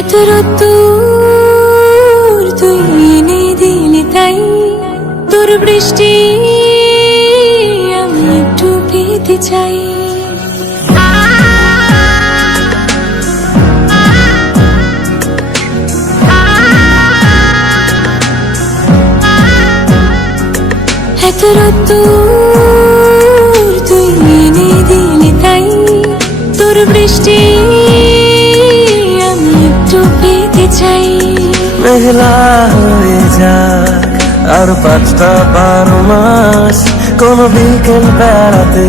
এত রোদ্দুর তুই এনে দিলি তাই তোর বৃষ্টি আমি একটু পেতে চাই। এত রোদ্দুর তুই এনে দিলি তাই তোর বৃষ্টি আমি একটু পেতে চাই। মেঘলা হয়ে যাক আর 5টা 12 মাস, কোন বিকেল বেড়াতে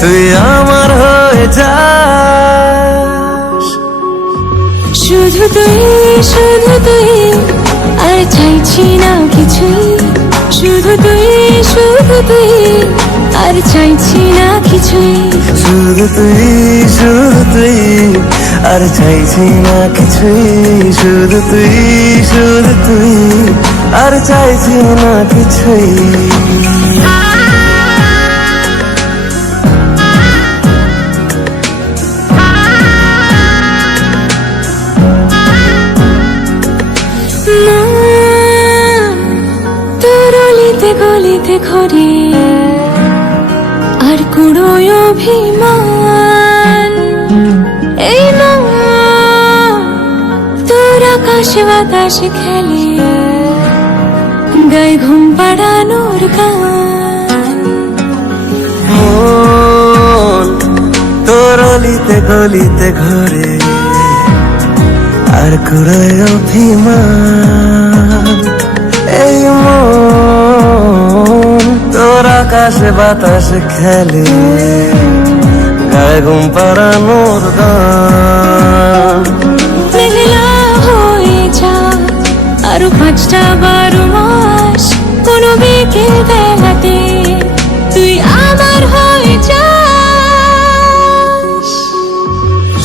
তুই আমার হয়ে যাস। শুধু তুই আর চাইছি না কিছুই, শুধু তুই আর চাইছি না কিছুই। শুধু তুই আর চাইছি না কিছুই, শুধু তুই আর চাইছি না কিছুই। তোর অলিতে গলিতে ঘরে আর কুড়োয় অভিমান, এই মন তোর আকাশে বাতাসে খেলে গায়ে ঘুম পাড়ানোর গান। মন তোর অলিতে গলিতে ঘরে আর কুড়ায় অভিমান, এই মন তোর আকাশে বাতাসে খেলে গায়ে ঘুম পাড়ানোর গান। মেঘলা হয়ে যা আরো 5টা 12 মাস, কোনো বিকেল বেলাতে তুই আমার হয়ে যাস।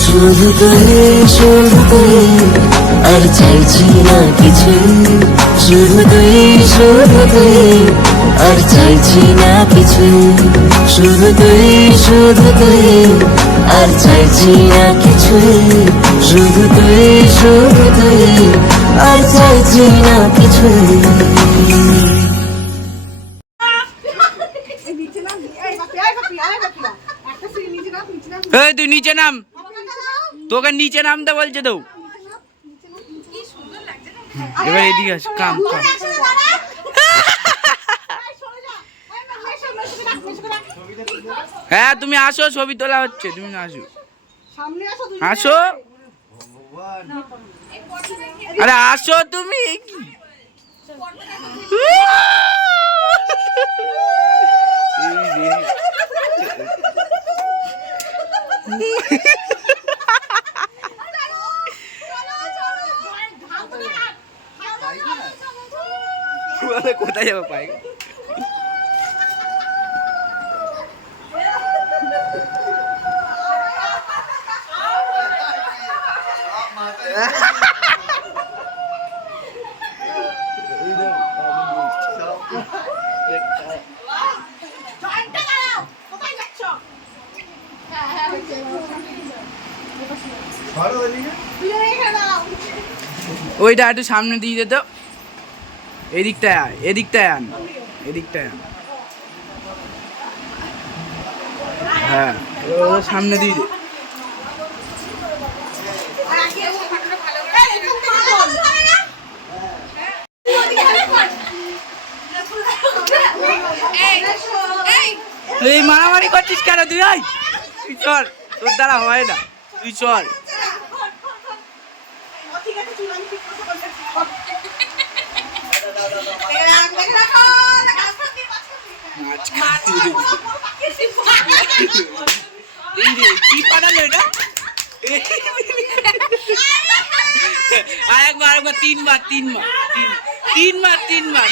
শুধু তুই আর চাইছি না কিছুই, শুধু তুই আর চাইছি না কিছুই, শুধু তুই আর চাইছি না কিছুই, শুধু তুই আর চাইছি না কিছুই। এই তুই নিচে নাম, তোকে নিচে নামতে বলছে তো। এবার এদিকে আস, কাম কাম। হ্যাঁ তুমি আসো, ছবি তোলা হচ্ছে, তুমি আসো আসো, আরে আসো তুমি। কোথায় যাবো পাই? ওইটা একটু সামনে দিয়ে যেত, এদিকটায় আয়, এদিকটায় আন, এদিকটায় আন। হ্যাঁ সামনে দিয়ে দে। এই মারামারি করছিস কেন তুই? তুই চল, তোর দ্বারা হয় না, তুই চল। কি পাঠালো এটা? আরেকবার 3 বার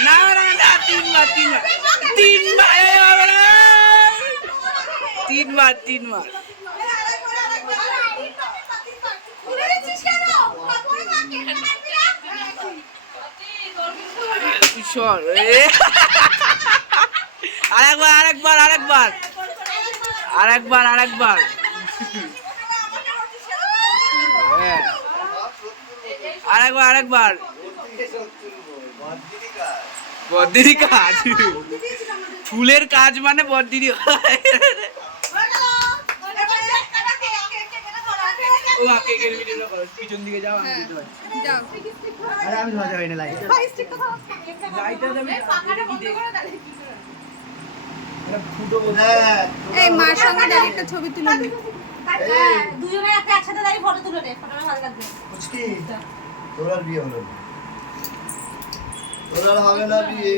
না না না 3 বার 3 বার। আরেকবার আরেকবার বদ্দিনী কাজ, ফুলের কাজ মানে বদ্দিনী হয়। ও কেকের ভিডিও করো, পিছন দিকে যাও, আমি বুঝতে পারছি। যাও আরে আমি মজা হয় না লাইট এই মার সঙ্গে দাঁড়িয়ে একটা ছবি তুলে নি দুজনে একটা একসাথে দাঁড়িয়ে ফটো তুলে নে, ফটোটা ভালো লাগবে। মুচকি তোর আর বিয়ে হলো না, তোর আর হবে না বিয়ে।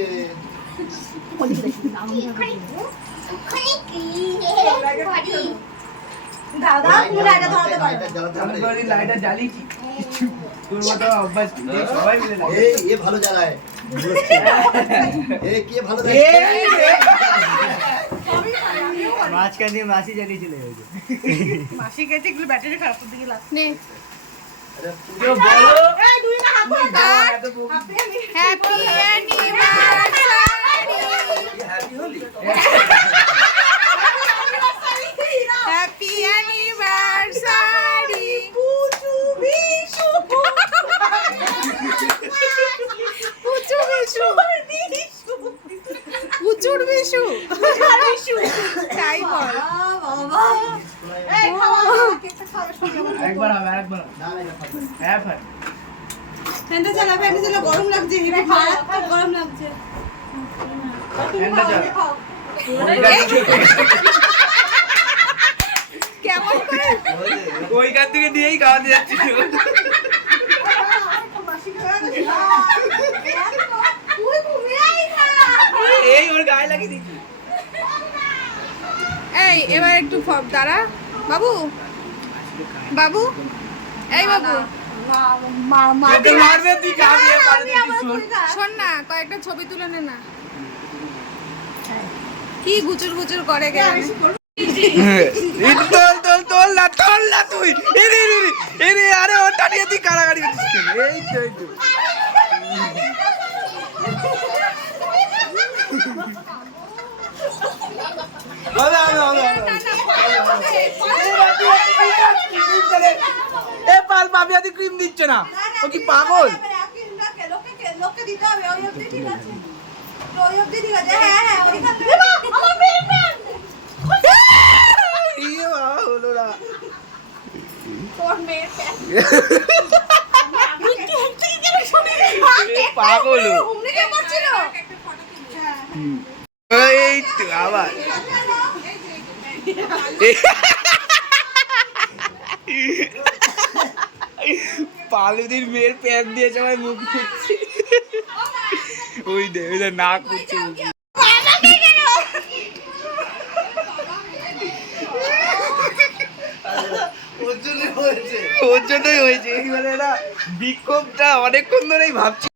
দাদা তুমি লাইটটা ধরাতে পারো। আমি বলি লাইটটা জ্বালিয়েছি, তোর মতো অভ্যাস নেই, সবাই মিলে লাইট। এ ভালো জ্বালায়, কে ভালো দেখে। মাঝখান দিয়ে মাসি জ্বালিয়ে চলে যাবে। মাসি গেছে এগুলো ব্যাটারি খারাপ করে দিকে লাগ নে কেউ বলো এই দুই না হাত ধরে এত বকি। হ্যাপি অ্যানিভার্সারি হ্যাপি হলি? হ্যাপি অ্যানিভার্সারি পুচু বিশু পুচুর বিশু তাই বল বাবা এই খাওয়া কেকটা খাওয়া শুরু করো। একবার হবে, আরেকবার হবে। না না এটা খাবো। হ্যাঁ ভাই। ফ্যানটা চালা গরম লাগছে হেভি মারাত্মক গরম লাগছে। ফ্যানটা চালা। খাও। কেমন করে ওইখান থেকে দিয়েই খাওয়াতে যাচ্ছি। তুই ঘুমিয়েই খা। এই ওর গায়ে লাগিয়ে দিচ্ছি। এই এবার একটু দাঁড়া বাবু বাবু এই বাবু তোকে মারবে, তুই খাবি, এবারে তুই শোন। শোন না কয়েকটা ছবি তুলে নে না কি গুচুর গুচুর করে গেলে তোল না তুই। এরে আরে ওটা নিয়ে তুই কাড়াকাড়ি করছিস কেন? এই তো এ পাল পাবি আদি ক্রিম দিচ্ছে না, ও কি পাগল? লোককে দিতে হবে, ওই অবধি ঠিক আছে। ওই অবধি ঠিক আছে, হ্যাঁ হ্যাঁ ওইখান থেকে। আমার মেয়ে প্যান্ট। ইয়ে বাবা হলো না। তোর মেয়ের প্যান্ট। এ পাগল ও। হুমড়ি খেয়ে পড়ছিল। এই তো আবার পালুদির মেয়ের প্যান দিয়ে সবাই মুখ খুঁজছে। ওই দে না করছে ওর জন্যই হয়েছে। ওর জন্যই হয়েছে। মানে এরা বিক্ষোভটা অনেকক্ষণ ধরেই ভাবছি।